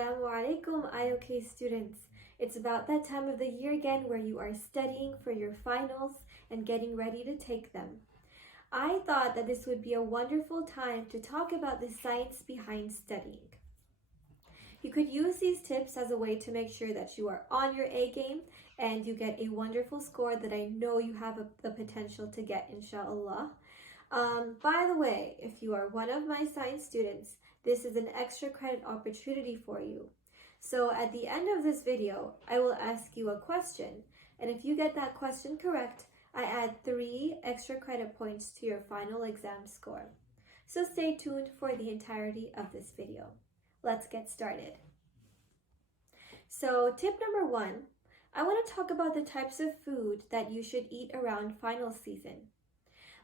Assalamu alaikum, IOK students. It's about that time of the year again where you are studying for your finals and getting ready to take them. I thought that this would be a wonderful time to talk about the science behind studying. You could use these tips as a way to make sure that you are on your A game and you get a wonderful score that I know you have the potential to get, inshallah. By the way, if you are one of my science students, this is an extra credit opportunity for you. So at the end of this video, I will ask you a question, and if you get that question correct, I add 3 extra credit points to your final exam score. So stay tuned for the entirety of this video. Let's get started. So tip number 1, I want to talk about the types of food that you should eat around final season.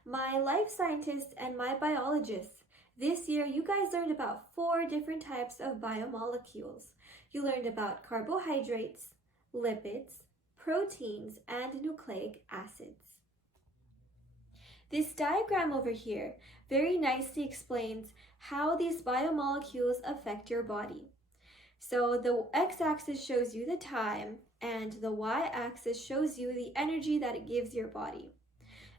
My life scientists and my biologists, this year you guys learned about 4 different types of biomolecules. You learned about carbohydrates, lipids, proteins, and nucleic acids. This diagram over here very nicely explains how these biomolecules affect your body. So the x-axis shows you the time, and the y-axis shows you the energy that it gives your body.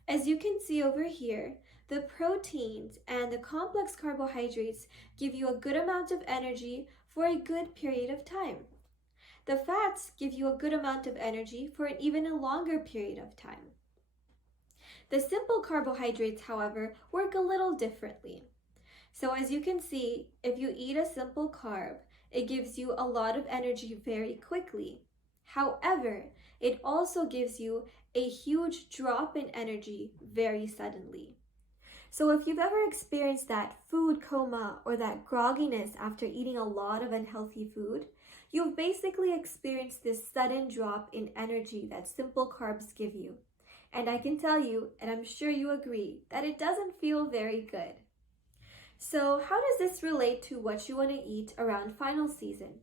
As you can see over here, the proteins and the complex carbohydrates give you a good amount of energy for a good period of time. The fats give you a good amount of energy for even a longer period of time. The simple carbohydrates, however, work a little differently. So as you can see, if you eat a simple carb, it gives you a lot of energy very quickly. However, it also gives you a huge drop in energy very suddenly. So if you've ever experienced that food coma or that grogginess after eating a lot of unhealthy food, you've basically experienced this sudden drop in energy that simple carbs give you. And I can tell you, and I'm sure you agree, that it doesn't feel very good. So how does this relate to what you want to eat around final season?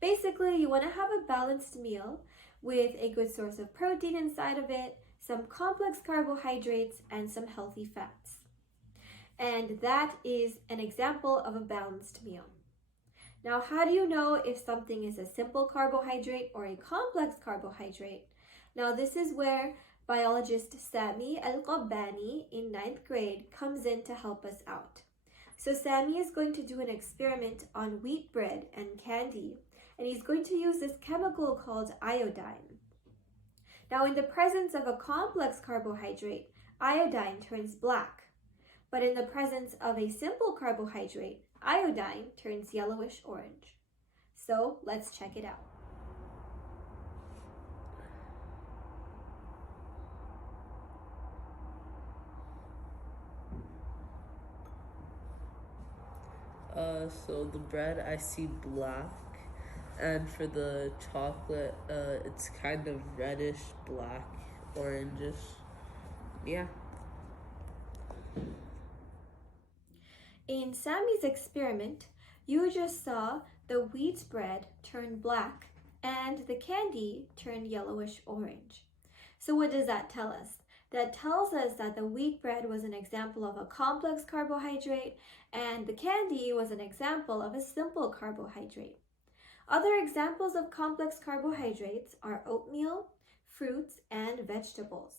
Basically, you want to have a balanced meal with a good source of protein inside of it, some complex carbohydrates, and some healthy fats. And that is an example of a balanced meal. Now, how do you know if something is a simple carbohydrate or a complex carbohydrate? Now, this is where biologist Sami Al-Qabbani in 9th grade comes in to help us out. So Sami is going to do an experiment on wheat bread and candy, and he's going to use this chemical called iodine. Now, in the presence of a complex carbohydrate, iodine turns black. But in the presence of a simple carbohydrate, iodine turns yellowish orange. So let's check it out. So the bread I see black, and for the chocolate, it's kind of reddish, black, orangish. Yeah. In Sami's experiment, you just saw the wheat bread turn black and the candy turn yellowish orange. So what does that tell us? That tells us that the wheat bread was an example of a complex carbohydrate and the candy was an example of a simple carbohydrate. Other examples of complex carbohydrates are oatmeal, fruits, and vegetables.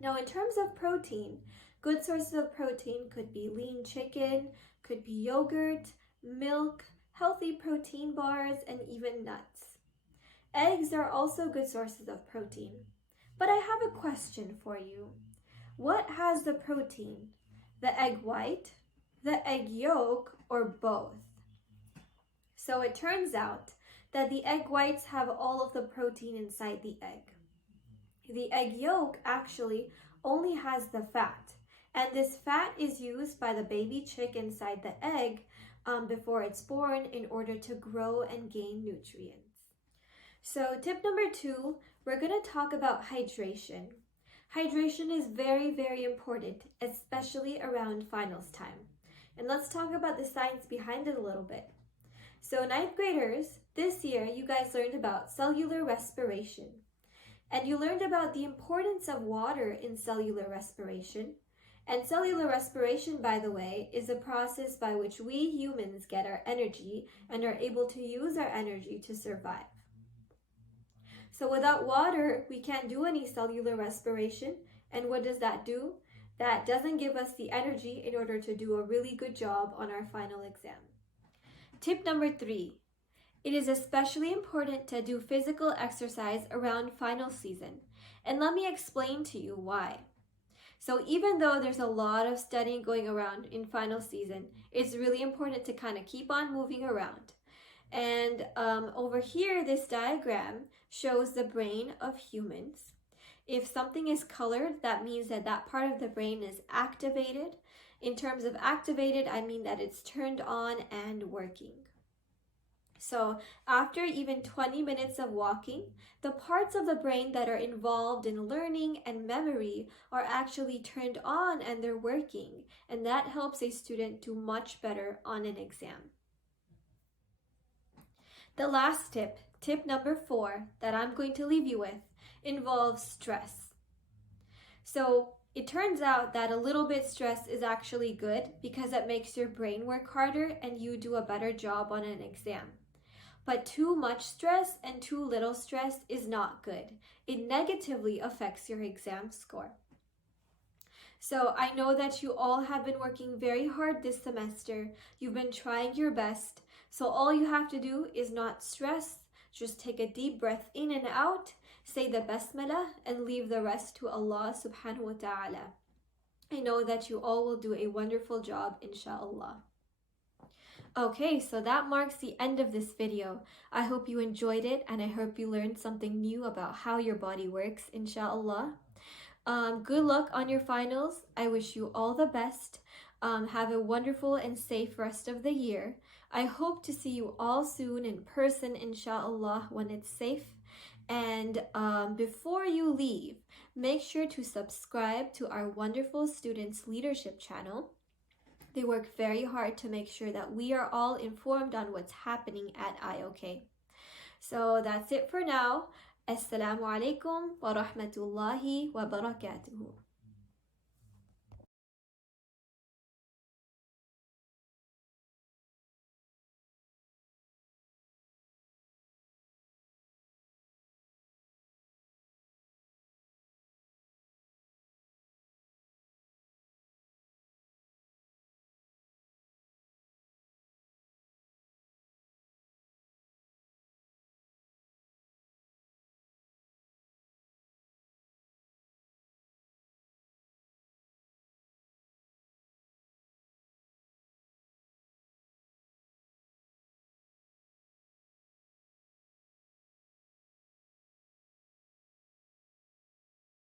Now, in terms of protein, good sources of protein could be lean chicken, could be yogurt, milk, healthy protein bars, and even nuts. Eggs are also good sources of protein. But I have a question for you. What has the protein? The egg white, the egg yolk, or both? So it turns out that the egg whites have all of the protein inside the egg. The egg yolk actually only has the fat, and this fat is used by the baby chick inside the egg before it's born in order to grow and gain nutrients. So tip number 2, we're going to talk about hydration. Hydration is very, very important, especially around finals time. And let's talk about the science behind it a little bit. So 9th graders, this year you guys learned about cellular respiration. And you learned about the importance of water in cellular respiration And cellular respiration, by the way, is a process by which we humans get our energy and are able to use our energy to survive. So without water, we can't do any cellular respiration. And what does that do? That doesn't give us the energy in order to do a really good job on our final exam. Tip number 3. It is especially important to do physical exercise around final season. And let me explain to you why. So even though there's a lot of studying going around in final season, it's really important to kind of keep on moving around. And over here, this diagram shows the brain of humans. If something is colored, that means that that part of the brain is activated. In terms of activated, I mean that it's turned on and working. So after even 20 minutes of walking, the parts of the brain that are involved in learning and memory are actually turned on and they're working. And that helps a student do much better on an exam. The last tip, tip number 4, that I'm going to leave you with, involves stress. So it turns out that a little bit stress is actually good because it makes your brain work harder and you do a better job on an exam. But too much stress and too little stress is not good. It negatively affects your exam score. So I know that you all have been working very hard this semester. You've been trying your best. So all you have to do is not stress. Just take a deep breath in and out, say the basmalah, and leave the rest to Allah subhanahu wa ta'ala. I know that you all will do a wonderful job, inshallah. Okay, so that marks the end of this video. I hope you enjoyed it and I hope you learned something new about how your body works, inshallah. Good luck on your finals. I wish you all the best. Have a wonderful and safe rest of the year. I hope to see you all soon in person, inshallah, when it's safe. And before you leave, make sure to subscribe to our wonderful Students Leadership channel. They work very hard to make sure that we are all informed on what's happening at IOK. So that's it for now. Assalamu alaikum wa rahmatullahi wa barakatuhu.